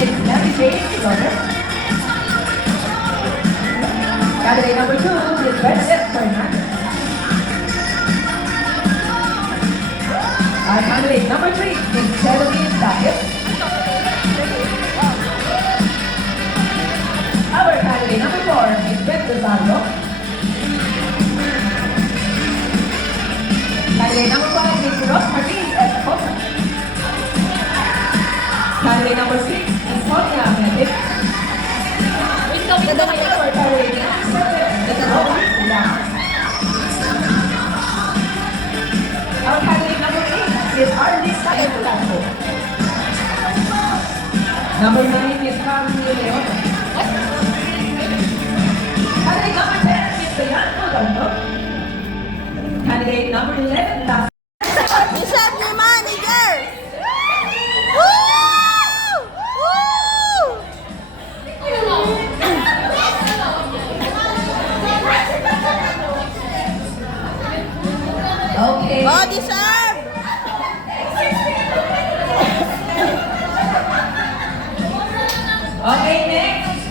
Miss Mary Jane Flores. Candidate number 2, Miss Bernadette Fernandez. Candidate number 3, Miss Celine Tapia. Our candidate number 4, Miss Beth Rosario. Candidate number 5, Miss Rosemary Escosa. Candidate number 6, Miss Sonia Mendes. Our candidate number 7, Miss Rose Villar. Our candidate number 8 is Arlisa Blanco. Number 9 is Carmen Leon. Candidate number 10 is Bianco Dondo. Candidate number 11, last. Bishop, your manager! Woo! Woo! Okay. Body serve! Okay, next.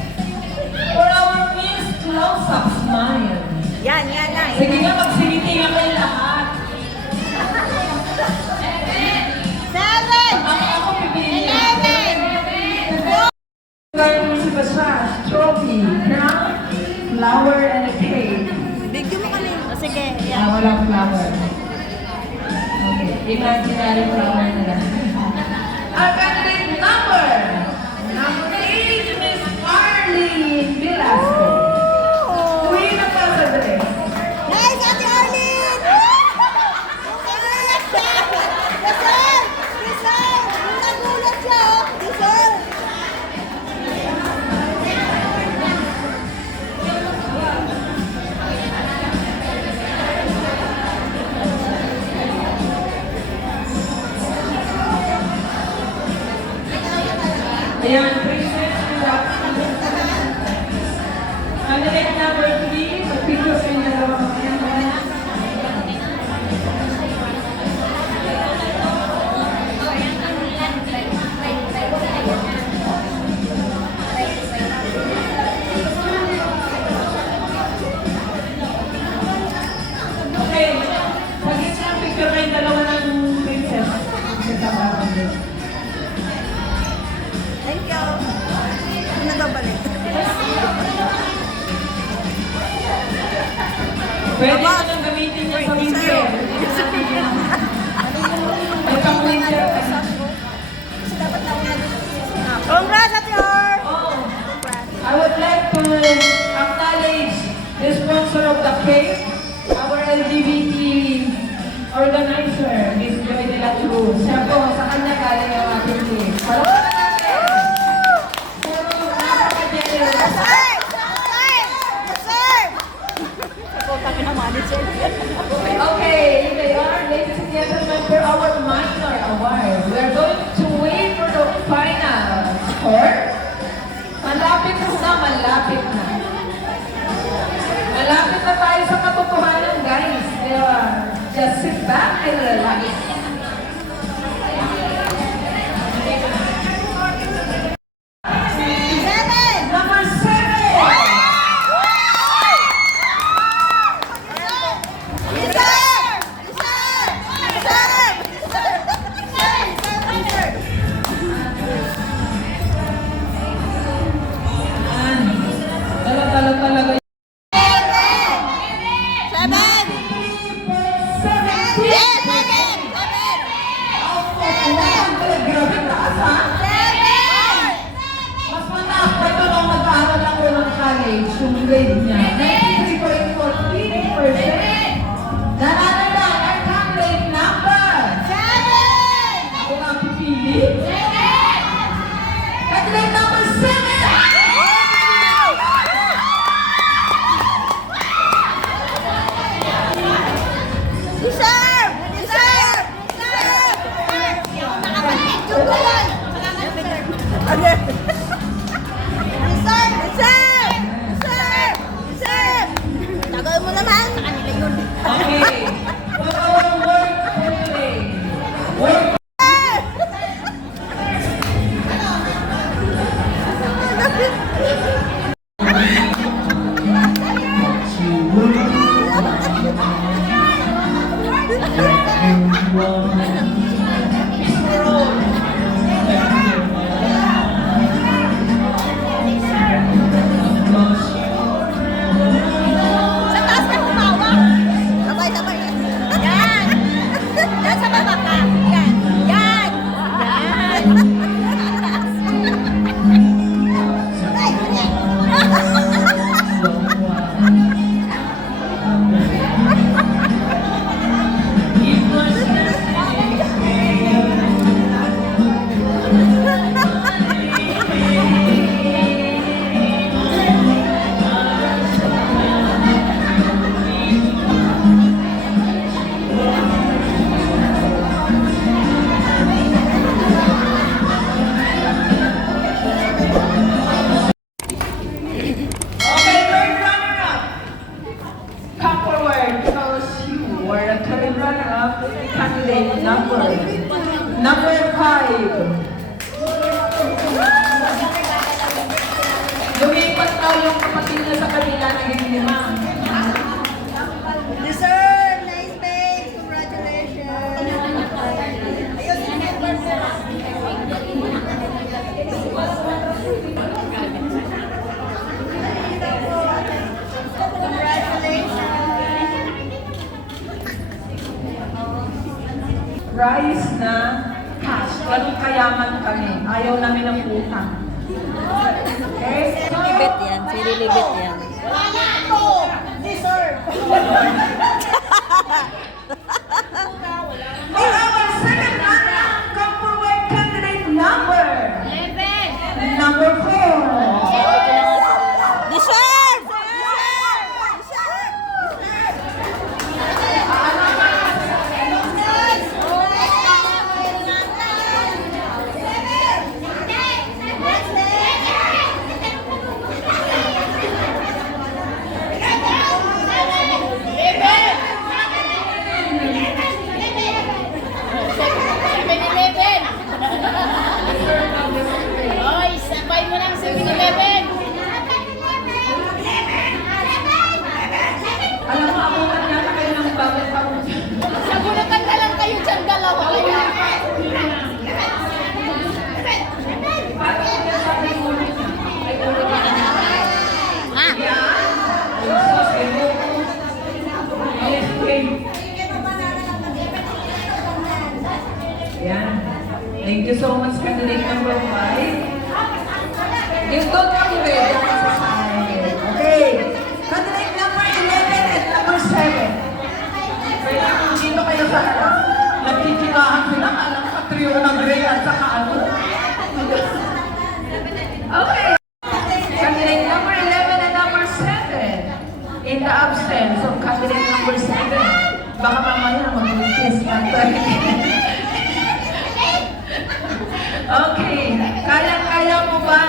For our Miss Close-Up Smile. Yan na. Sige nga, magsiliti nga kayo lahat. 7! Ako pipili. 11! Si Basas, trophy, crown, flower, and a cake. Bigyo mo kami. Sige, Walang flower. Okay, imaginary flower na lang. Our candidate number 8, Miss Arlene Velasco. Queen of Pasadena. Nice, Ate Arlene! Deserve! Deserve! Nagulat siya, oh. Deserve! Ayan, Princess candidate number 3, mag-picture kayo na daw mamaya. Okay, saglit lang picture kayo dalawa ng princess. Sa tabakan din. Thank you. Nagbabalik. Pwede mo nang gamitin niya sa winter. May pang-winter ka. Congrats, Ate Or! Oh, I would like to acknowledge the sponsor of the cake, our LGBT organizer, Ms. Joy de la Cruz. Siya po, sa kanya galing ang ating cake. Palakpakan natin! Puro napaka-generous. Deserve! Deserve! Sabutan ka na manager. Okay, here they are, ladies and gentlemen, for our minor award. We are going to wait for the final score. Malapit na, malapit na. Malapit na tayo sa katotohanan, guys. Kaya, just sit back and relax. prize na cash. Ganun kayaman kami. Ayaw namin ng utang. Okay? Libet yan. Sililibet yan. Wala ko! Deserve! For our second runner, come forward candidate number 11! number 4. Deserve! Oy, sabay mo ng 7-Eleven! Alam mo, abutan nga na kayo ng bagay pa mo. Nagulutan na lang kayo dyan dalawa. Kaya Yan. Thank you so much, candidate number 5. You don't have to wait sa side. Okay. Candidate number 11 and number 7. Kaya kung dito kayo sa harap, nagkikikahan sila, alam ka, trio ng gray at saka ano. Okay. Candidate number 11 and number 7. In the absence of candidate number 7. Baka mamaya mag-kiss na tayo. Okay, kaya mo ba?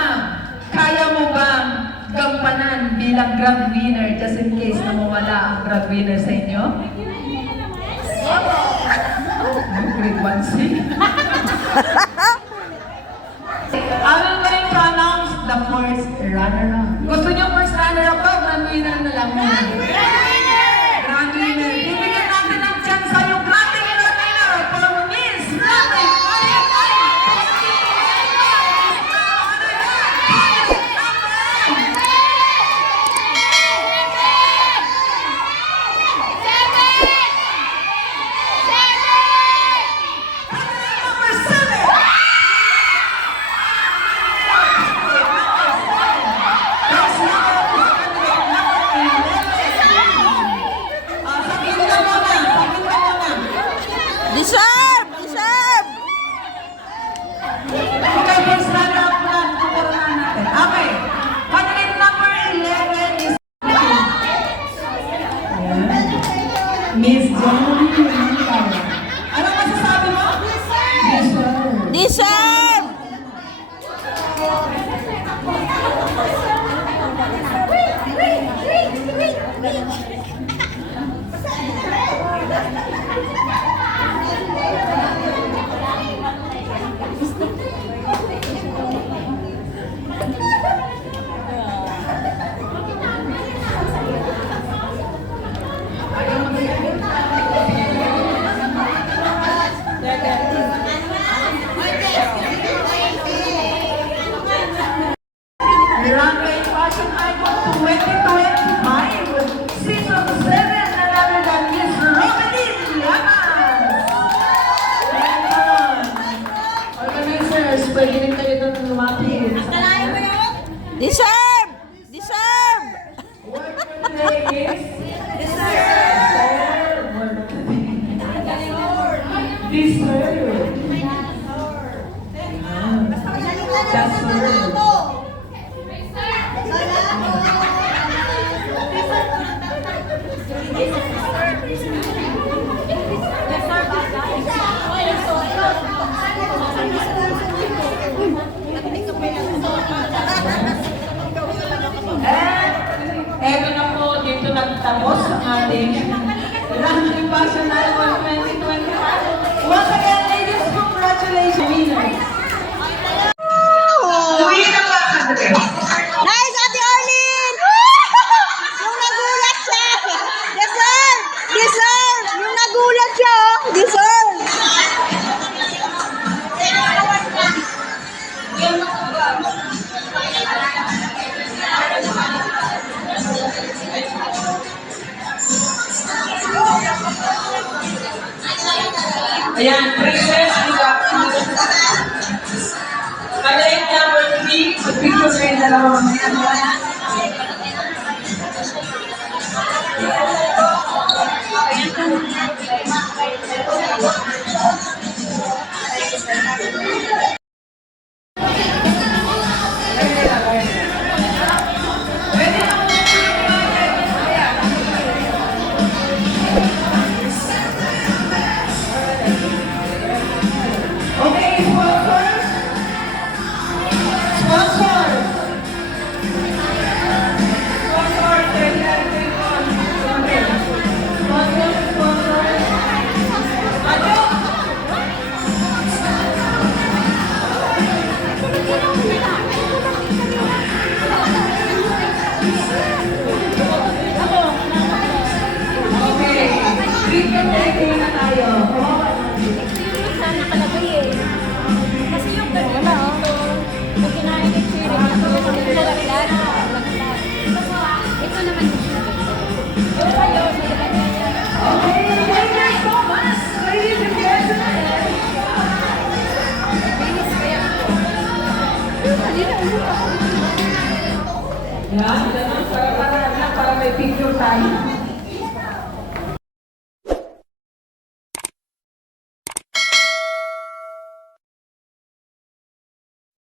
Kaya mo ba gampanan bilang grand winner just in case na mawala ang grand winner sa inyo? Grade 1C. I will going to announce the first runner-up. Gusto niyo first runner-up ba? Grand winner na lang muna. Grand winner. Bibigyan natin ng chance sa yung grand winner for Miss Ramen. Deserve! Deserve! Okay, first runner-up na. Tuturuan natin. Okay. Candidate number 11 is Miss Jenny. Ano masasabi mo? Deserve. Deserve! Runway Fashion Icon 2025, Season 7, none other than Miss Romeline Llamas. Organizers, pwede rin kayo doon lumapit. Deserve! Deserve! Word for today is Deserve. That's word. Eto na po, dito nagtapos ang ating Runway Fashion Icon 2025. Once again, ladies, congratulations, winners! Winner Ayan, Princess, Kalay number 3, picture kayo dalawa mamaya. Okay, sponsors. Sponsors. Sponsors, ready na rin po. Sponsors, sponsors. Ano? Okay. Video taking na tayo. Sana nakalagay eh. Kasi yung ganun dito, pag kinain ni Chiri, laglag. Ito naman yung sinabi. Yung kayo, nilagay niya. Okay, thank you so much, ladies and gentlemen. Yan, ganun, para may picture tayo.